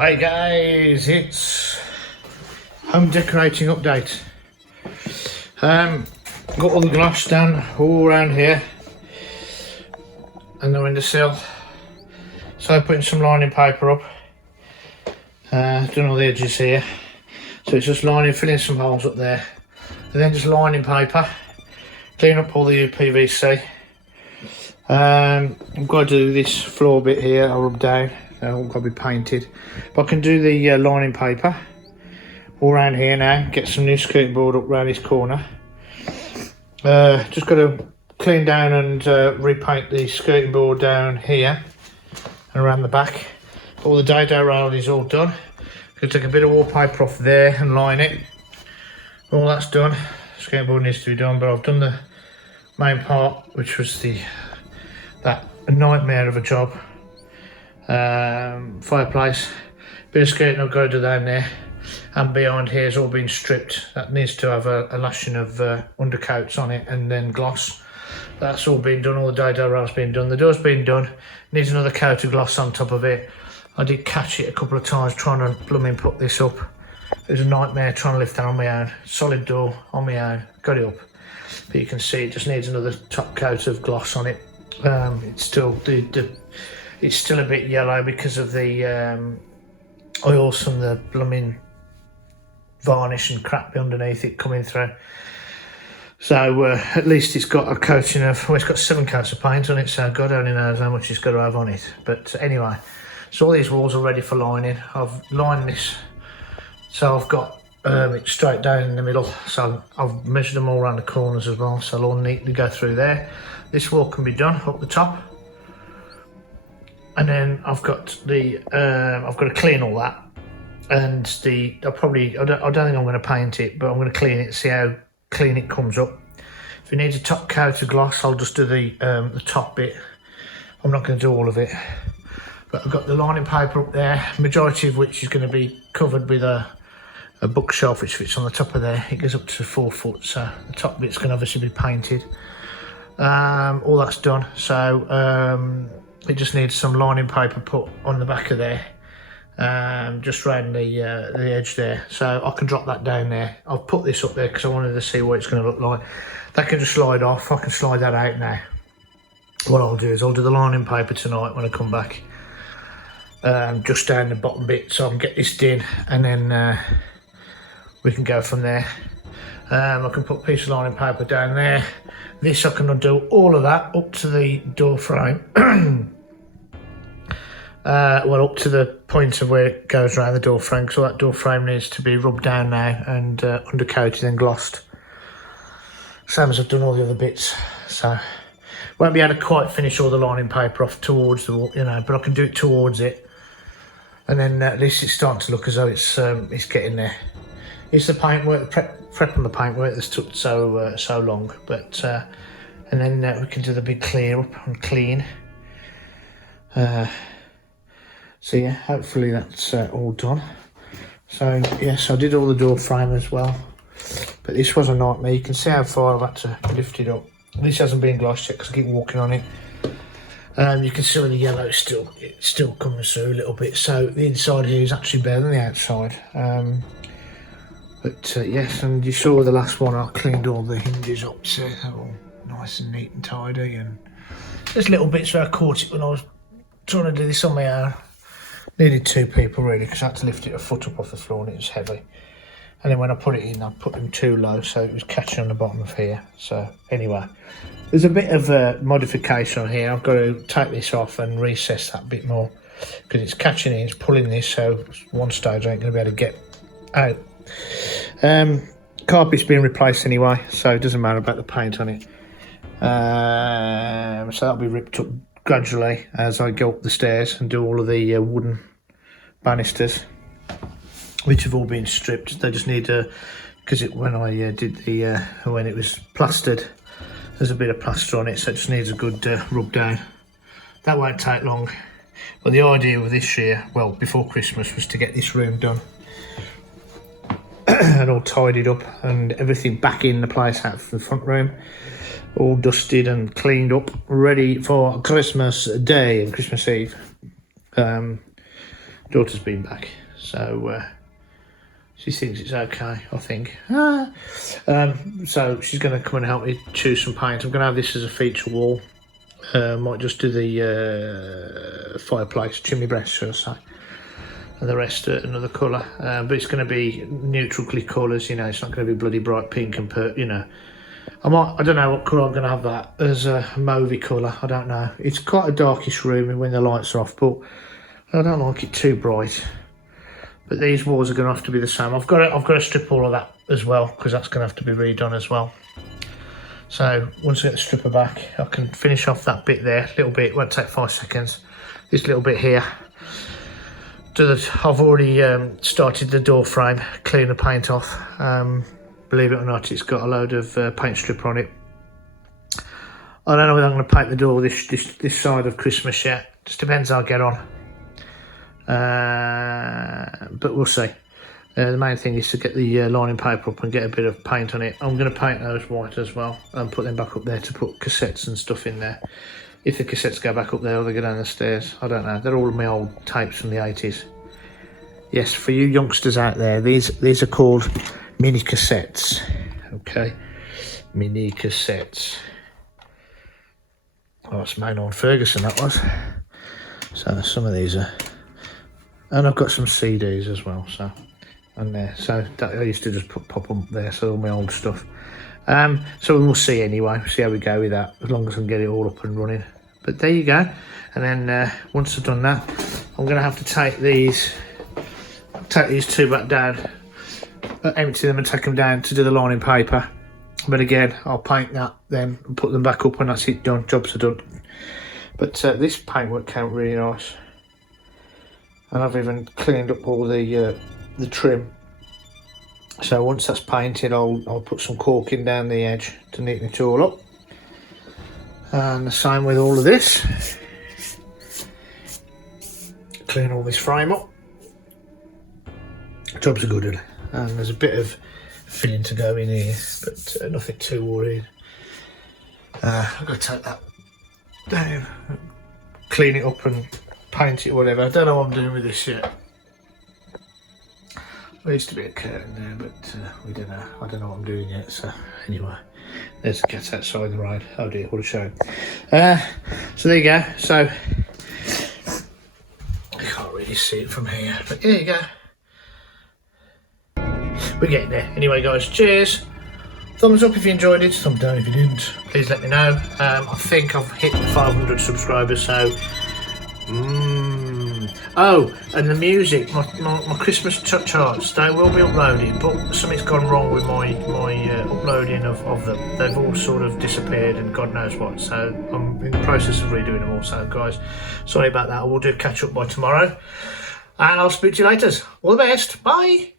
Hi guys, it's home decorating update. Got all the gloss done all around here and the windowsill. So I'm putting some lining paper up. Done all the edges here. So it's just lining, filling some holes up there. And then just lining paper. Clean up all the UPVC. I've got to do this floor bit here, I'll rub down. All got to be painted. But I can do the lining paper all around here now. Get some new skirting board up around this corner. Just got to clean down and repaint the skirting board down here and around the back. All the dado rail is all done. Gonna take a bit of wallpaper off there and line it. All that's done. Skirting board needs to be done, but I've done the main part, which was that nightmare of a job. Fireplace, bit of skirting I've got to do down there, and behind here has all been stripped. That needs to have a lashing of undercoats on it and then gloss. That's all been done, all the dado rail's been done, the door's been done, needs another coat of gloss on top of it. I did catch it a couple of times trying to blooming put this up. It was a nightmare trying to lift that on my own. Solid door on my own, got it up, but you can see it just needs another top coat of gloss on it. It's still it's still a bit yellow because of the oils from the blooming varnish and crap underneath it coming through. So at least it's got a coating of, well, it's got 7 coats of paint on it, so God only knows how much it's got to have on it. But anyway, so all these walls are ready for lining. I've lined this, so I've got it straight down in the middle. So I've measured them all around the corners as well, so they'll all neatly go through there. This wall can be done up the top. And then I've got to clean all that, and I don't think I'm going to paint it, but I'm going to clean it, see how clean it comes up. If it needs a top coat of gloss, I'll just do the top bit. I'm not going to do all of it, but I've got the lining paper up there, majority of which is going to be covered with a bookshelf which fits on the top of there. It goes up to 4 foot, so the top bit's going to obviously be painted. All that's done, so it just needs some lining paper put on the back of there, just around the edge there, so I can drop that down there. I've put this up there because I wanted to see what it's going to look like. That can just slide off. I can slide that out now. What I'll do is I'll do the lining paper tonight when I come back, just down the bottom bit, so I can get this in, and then we can go from there. I can put a piece of lining paper down there. This I can do all of that up to the door frame. Well, up to the point of where it goes around the door frame, so that door frame needs to be rubbed down now and undercoated and glossed. Same as I've done all the other bits. So won't be able to quite finish all the lining paper off towards the wall, but I can do it towards it, and then at least it's starting to look as though it's getting there. It's the paintwork, prep on the paintwork that's took so long, but and then we can do the big clear up and clean. So yeah, hopefully that's all done. So yes, I did all the door frame as well, but this was a nightmare. You can see how far I've had to lift it up. This hasn't been glossed yet because I keep walking on it. You can see where the yellow is still coming through a little bit, so the inside here is actually better than the outside. But yes, and you saw the last one, I cleaned all the hinges up, so they're all nice and neat and tidy, and there's little bits where I caught it when I was trying to do this on my own. Needed 2 people really, because I had to lift it a foot up off the floor and it was heavy. And then when I put it in, I put them too low, so it was catching on the bottom of here. So anyway, there's a bit of modification on here. I've got to take this off and recess that bit more, because it's catching it, it's pulling this, so one stage I ain't going to be able to get out. Carpet's being replaced anyway, so it doesn't matter about the paint on it. So that'll be ripped up gradually as I go up the stairs and do all of the wooden banisters, which have all been stripped. They just need to, because when I did when it was plastered, there's a bit of plaster on it, so it just needs a good rub down. That won't take long, but the idea with this year, well, before Christmas, was to get this room done and all tidied up and everything back in the place out from the front room, all dusted and cleaned up, ready for Christmas Day and Christmas Eve. Daughter's been back, so she thinks it's okay, I think. So she's going to come and help me choose some paint. I'm going to have this as a feature wall. Might just do the fireplace, chimney breast, should I say. And the rest another colour. But it's going to be neutrally colours, you know, it's not going to be bloody bright pink and you know. I don't know what colour I'm going to have that as a mauvey colour, I don't know. It's quite a darkish room when the lights are off, but I don't like it too bright. But these walls are going to have to be the same. I've got to strip all of that as well, because that's going to have to be redone as well. So once I get the stripper back, I can finish off that bit there, little bit, won't take 5 seconds. This little bit here. I've already started the door frame, clean the paint off. Believe it or not, it's got a load of paint stripper on it. I don't know whether I'm going to paint the door this side of Christmas yet. Just depends how I get on. But we'll see. The main thing is to get the lining paper up and get a bit of paint on it. I'm going to paint those white as well and put them back up there to put cassettes and stuff in there. If the cassettes go back up there or they go down the stairs, I don't know. They're all my old tapes from the 80s. Yes, for you youngsters out there, these are called mini cassettes. Okay, mini cassettes. Oh, it's Maynard Ferguson, that was. So some of these are, and I've got some CDs as well. So. And there, so that I used to just pop them there, so all my old stuff. So we'll see anyway, see how we go with that, as long as I can get it all up and running. But there you go. And then once I've done that, I'm going to have to take these two back down, empty them and take them down to do the lining paper. But again, I'll paint that then and put them back up when that's it done, jobs are done. But this paintwork came out really nice. And I've even cleaned up all the trim. So once that's painted, I'll put some caulking down the edge to neaten it all up. And the same with all of this. Clean all this frame up. Jobs are good, and there's a bit of filling to go in here, but nothing too worrying. I've got to take that down, clean it up and paint it or whatever. I don't know what I'm doing with this yet. There used to be a curtain there, but we don't know. I don't know what I'm doing yet. So anyway, there's the cat outside the rain. Oh dear, what a shame. So there you go. So I can't really see it from here, but there you go. We're getting there. Anyway, guys, cheers. Thumbs up if you enjoyed it. Thumbs down if you didn't. Please let me know. I think I've hit 500 subscribers, so. Oh, and the music, my Christmas charts, they will be uploaded, but something's gone wrong with my uploading of them. They've all sort of disappeared and God knows what, so I'm in the process of redoing them all. So guys, sorry about that. I will do a catch up by tomorrow, and I'll speak to you later. All the best. Bye.